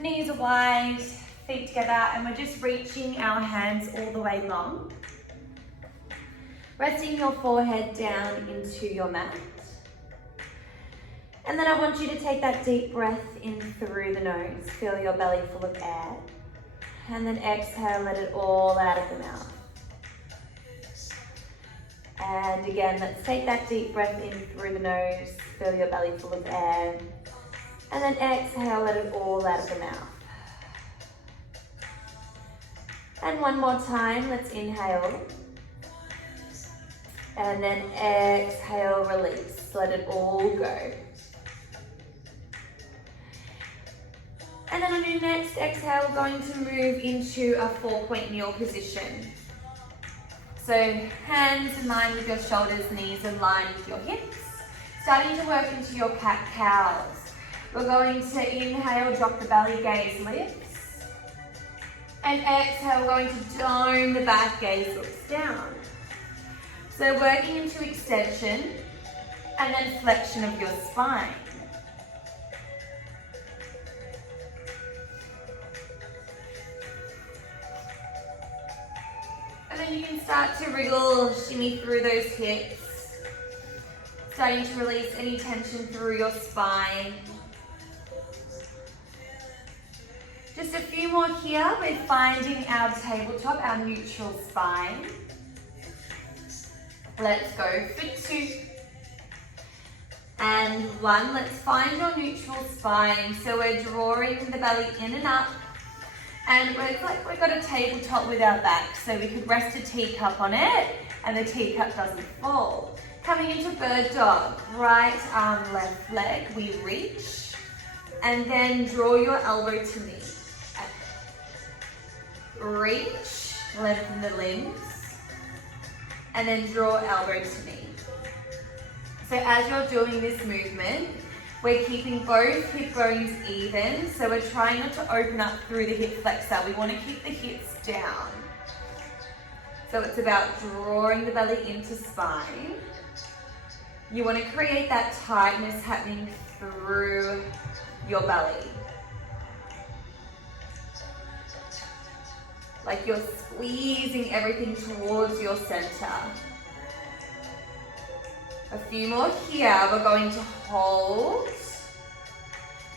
Knees are wide, feet together, and we're just reaching our hands all the way long. Resting your forehead down into your mat. And then I want you to take that deep breath in through the nose. Feel your belly full of air. And then exhale, let it all out of the mouth. And again, let's take that deep breath in through the nose. Feel your belly full of air. And then exhale, let it all out of the mouth. And one more time, let's inhale. And then exhale, release. Let it all go. And then on your next exhale, we're going to move into a 4-point kneel position. So hands in line with your shoulders, knees in line with your hips. Starting to work into your cat-cows. We're going to inhale, drop the belly, gaze lifts. And exhale, we're going to dome the back, gaze looks down. So working into extension and then flexion of your spine. And then you can start to wriggle, shimmy through those hips. Starting to release any tension through your spine. Just a few more here. We're finding our tabletop, our neutral spine. Let's go for 2. And 1. Let's find your neutral spine. So we're drawing the belly in and up. And it's like we've got a tabletop with our back. So we could rest a teacup on it and the teacup doesn't fall. Coming into bird dog. Right arm, left leg. We reach. And then draw your elbow to knee. Reach. Lengthen the limbs. And then draw elbow to knee. So as you're doing this movement, we're keeping both hip bones even. So we're trying not to open up through the hip flexor. We want to keep the hips down. So it's about drawing the belly into spine. You want to create that tightness happening through your belly. Like you're squeezing everything towards your center. A few more here. We're going to hold.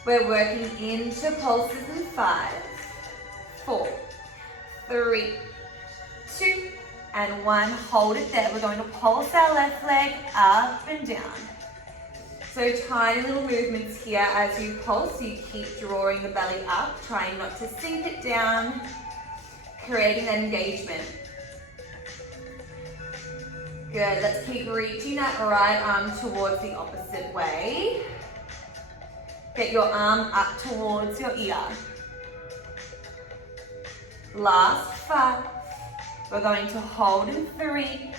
We're working into pulses in 5, 4, 3, 2, and 1. Hold it there. We're going to pulse our left leg up and down. So tiny little movements here as you pulse. You keep drawing the belly up, trying not to sink it down. Creating that engagement. Good, let's keep reaching that right arm towards the opposite way. Get your arm up towards your ear. Last 5. We're going to hold in 3,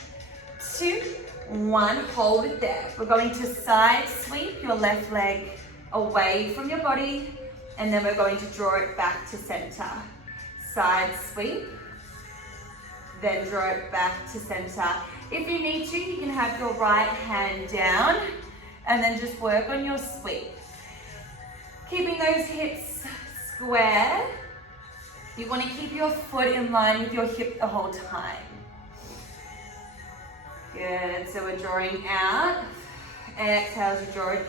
2, 1. Hold it there. We're going to side sweep your left leg away from your body, and then we're going to draw it back to center. Side sweep, then draw it back to center. If you need to, you can have your right hand down and then just work on your sweep. Keeping those hips square. You want to keep your foot in line with your hip the whole time. Good, so we're drawing out. Exhale as you draw it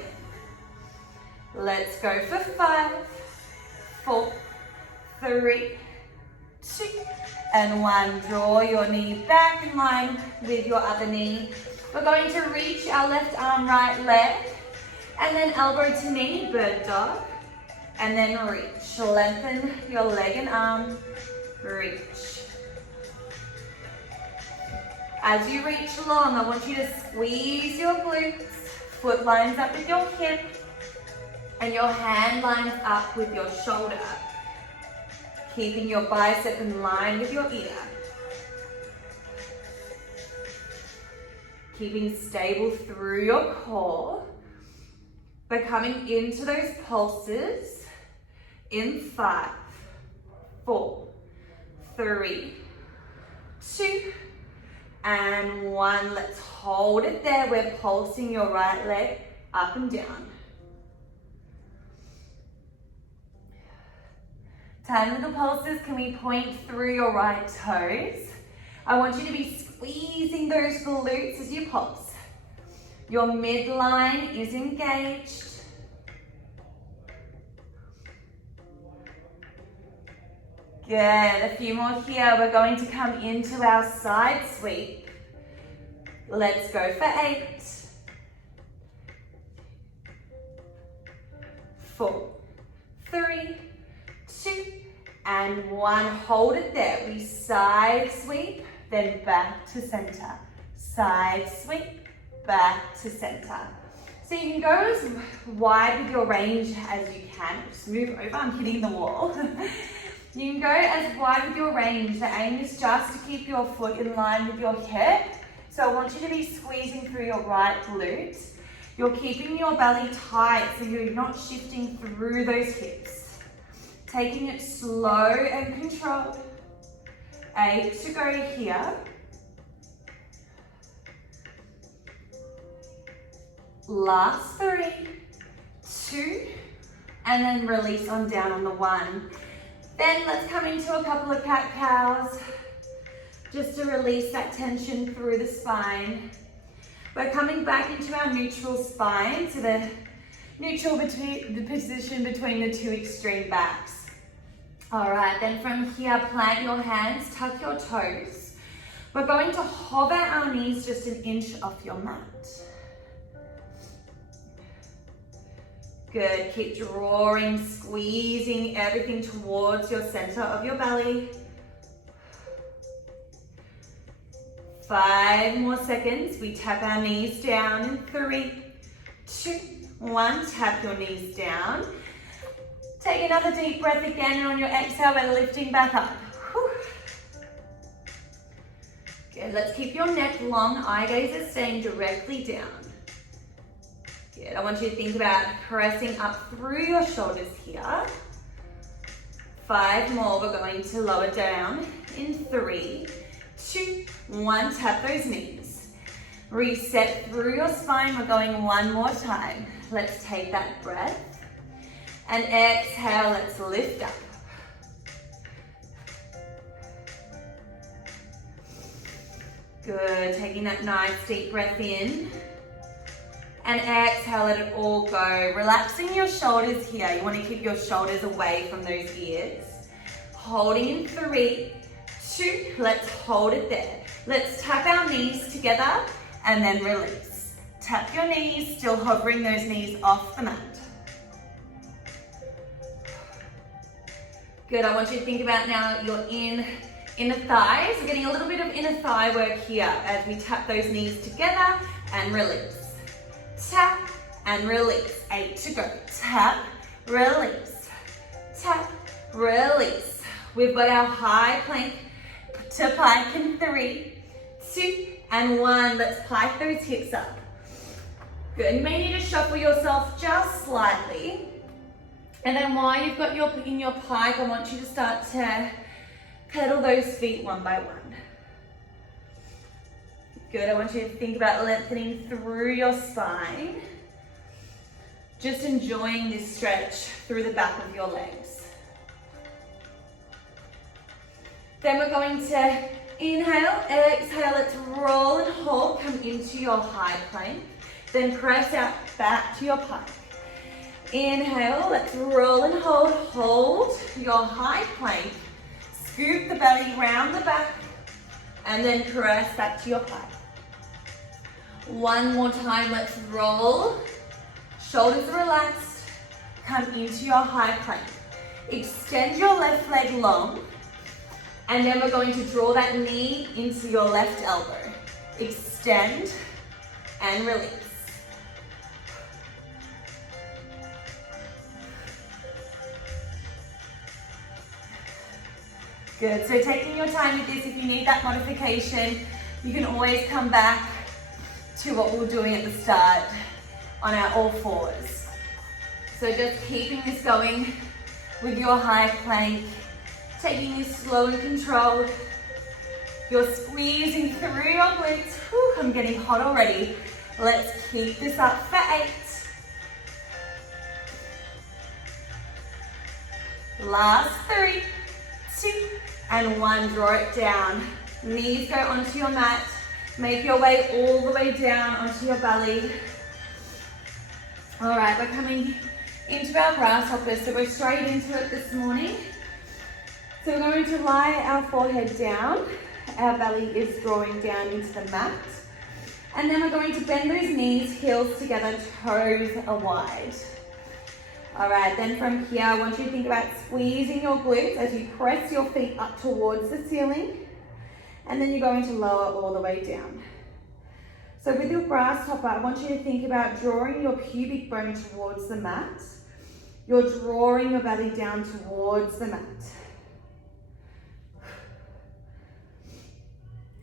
in. Let's go for 5, 4, 3, 2, and 1. Draw your knee back in line with your other knee. We're going to reach our left arm, right leg, and then elbow to knee, bird dog, and then reach. Lengthen your leg and arm, reach. As you reach long, I want you to squeeze your glutes, foot lines up with your hip, and your hand lines up with your shoulder. Keeping your bicep in line with your ear. Keeping stable through your core. We're coming into those pulses in 5, 4, 3, 2, and 1. Let's hold it there. We're pulsing your right leg up and down. 10 little pulses. Can we point through your right toes? I want you to be squeezing those glutes as you pulse. Your midline is engaged. Good, a few more here. We're going to come into our side sweep. Let's go for 8, 4, 3, 2, and 1. Hold it there. We side sweep, then back to center. Side sweep, back to center. So you can go as wide with your range as you can. Just move over, I'm hitting the wall. You can go as wide with your range. The aim is just to keep your foot in line with your hip. So I want you to be squeezing through your right glute. You're keeping your belly tight so you're not shifting through those hips. Taking it slow and controlled. 8 to go here. Last 3, 2, and then release on down on the 1. Then let's come into a couple of cat-cows just to release that tension through the spine. We're coming back into our neutral spine, so the neutral position between the two extreme backs. All right, then from here, plant your hands, tuck your toes. We're going to hover our knees just an inch off your mat. Good, keep drawing, squeezing everything towards your center of your belly. 5 more seconds. We tap our knees down in 3, 2, 1. Tap your knees down. Take another deep breath again, and on your exhale, we're lifting back up. Whew. Good, let's keep your neck long, eye gaze is staying directly down. Good, I want you to think about pressing up through your shoulders here. 5 more, we're going to lower down in 3, 2, 1, tap those knees. Reset through your spine, we're going 1 more time. Let's take that breath. And exhale, let's lift up. Good, taking that nice deep breath in. And exhale, let it all go. Relaxing your shoulders here. You want to keep your shoulders away from those ears. Holding in 3, 2, let's hold it there. Let's tap our knees together and then release. Tap your knees, still hovering those knees off the mat. Good, I want you to think about now your inner thighs. We're getting a little bit of inner thigh work here as we tap those knees together and release. Tap and release. 8 to go. Tap, release. Tap, release. We've got our high plank to plank in 3, 2, and 1. Let's pike those hips up. Good. You may need to shuffle yourself just slightly. And then while you've got in your pike, I want you to start to pedal those feet one by one. Good, I want you to think about lengthening through your spine. Just enjoying this stretch through the back of your legs. Then we're going to inhale, exhale, let's roll and hold, come into your high plank. Then press out back to your pike. Inhale, let's roll and hold, hold your high plank. Scoop the belly round the back and then press back to your pike. 1 more time, let's roll. Shoulders are relaxed. Come into your high plank. Extend your left leg long. And then we're going to draw that knee into your left elbow. Extend and release. Good, so taking your time with this, if you need that modification, you can always come back to what we were doing at the start on our all fours. So just keeping this going with your high plank, taking this slow and controlled. You're squeezing through your glutes. Whew, I'm getting hot already. Let's keep this up for 8, Last 3, 2, and 1. Draw it down. Knees go onto your mat. Make your way all the way down onto your belly. All right, we're coming into our grasshopper, so we're straight into it this morning. So we're going to lie our forehead down. Our belly is drawing down into the mat. And then we're going to bend those knees, heels together, toes are wide. All right, then from here, I want you to think about squeezing your glutes as you press your feet up towards the ceiling. And then you're going to lower all the way down. So with your grasshopper, I want you to think about drawing your pubic bone towards the mat. You're drawing your belly down towards the mat.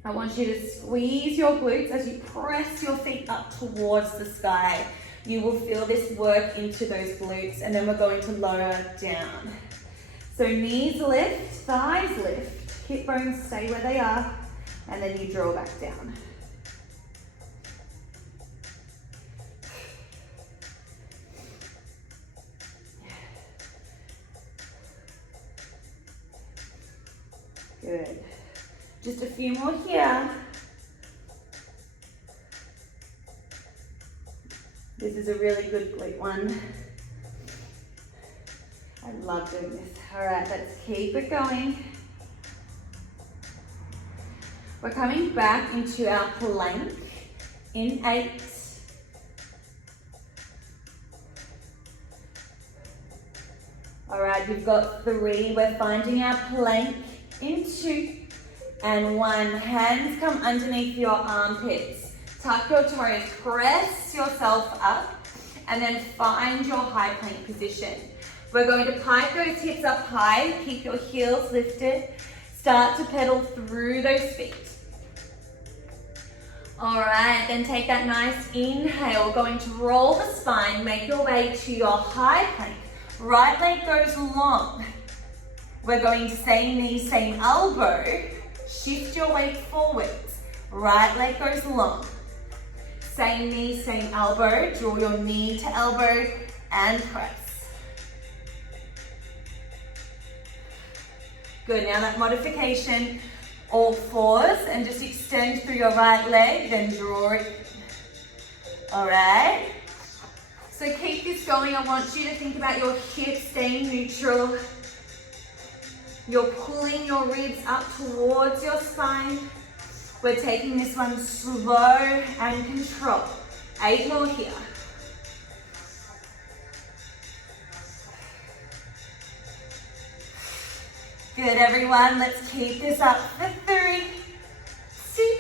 I want you to squeeze your glutes as you press your feet up towards the sky. You will feel this work into those glutes, and then we're going to lower down. So knees lift, thighs lift, hip bones stay where they are, and then you draw back down. Good. Just a few more here. This is a really good glute one. I love doing this. All right, let's keep it going. We're coming back into our plank in 8. All right, you've got 3. We're finding our plank in 2 and 1. Hands come underneath your armpits. Tuck your toes, press yourself up, and then find your high plank position. We're going to pike those hips up high, keep your heels lifted. Start to pedal through those feet. All right, then take that nice inhale. We're going to roll the spine, make your way to your high plank. Right leg goes long. We're going to same knee, same elbow. Shift your weight forwards. Right leg goes long. Same knee, same elbow. Draw your knee to elbow and press. Good, now that modification, all 4s, and just extend through your right leg, then draw it. All right. So keep this going. I want you to think about your hips staying neutral. You're pulling your ribs up towards your spine. We're taking this one slow and controlled. 8 more here. Good, everyone. Let's keep this up for 3, 2,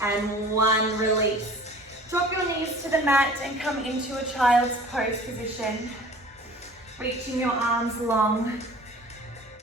and 1. Release. Drop your knees to the mat and come into a child's pose position. Reaching your arms long.